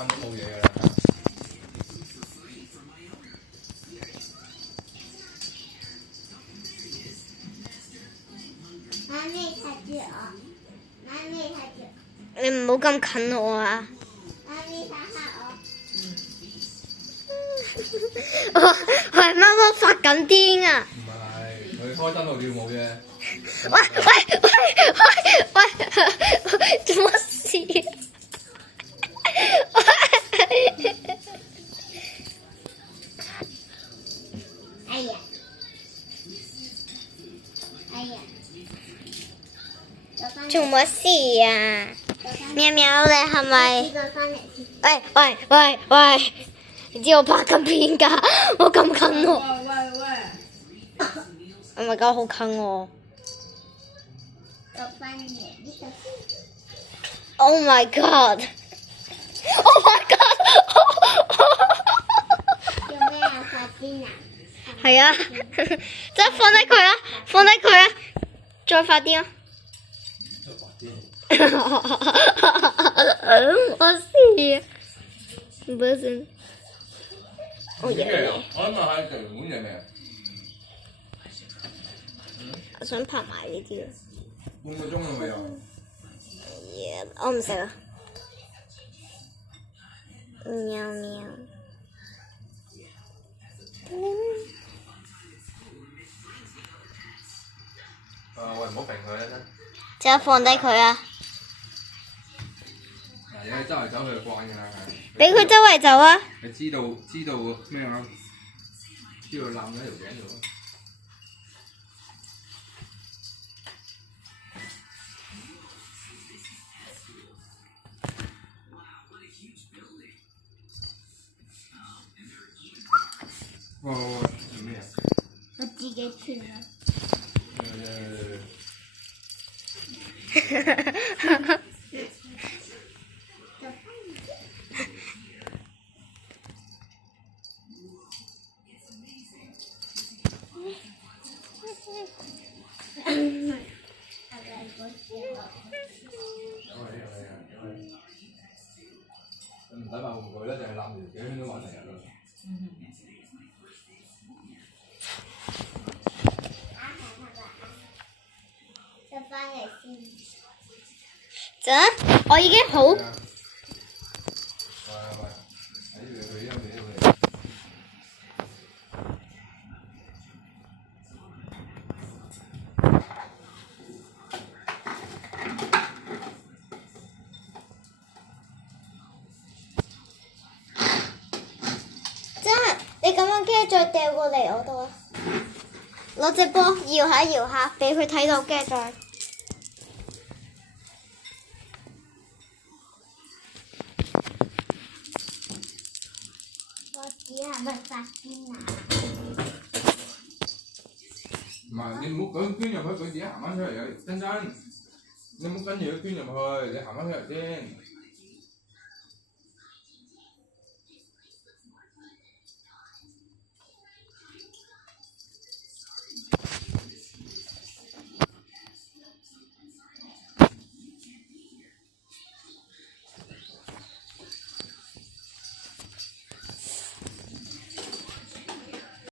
班都冇嘢㗎啦。媽咪睇住我，媽咪睇住。你唔好咁近我啊！媽咪睇下我。喂，媽媽發緊癲啊！唔係，佢開燈籠跳舞啫。喂，做乜事啊？哎呀！哎呀！做乜事啊？喵喵，你係咪？喂！你知我拍緊片㗎？我咁近我。喂！我咪講好近我。攞翻嚟呢個。Oh my god！ Oh my god！ 做咩啊？發癲啊？係啊，即係放低佢啦，放低佢啦，再發癲啊！我死，唔好先。我嘢，我諗下食完碗嘢未啊？我想拍埋呢啲啦。半個鐘啦未啊？我唔食啦。喵喵。喂，唔好揈佢啦真。即刻放低佢啊！嗱，你周圍走佢就慣㗎啦。俾佢周圍走啊！你知道咩啊？知道攬喺條頸度。喂，做咩啊？我自己穿啦。唔使買玩具啦，淨係攬條頸圈都玩成日啦。就翻嚟先。陣，我已經好。喂，睇住佢因為佢。真係，你咁樣跟住再掉過嚟我度啊！攞隻波搖下搖下，俾佢睇到，跟住再。我只係咪發癲啊？唔係，你唔好咁捐入去，佢自己行翻出嚟嘅。真，你唔好跟住佢捐入去，你行翻出嚟先。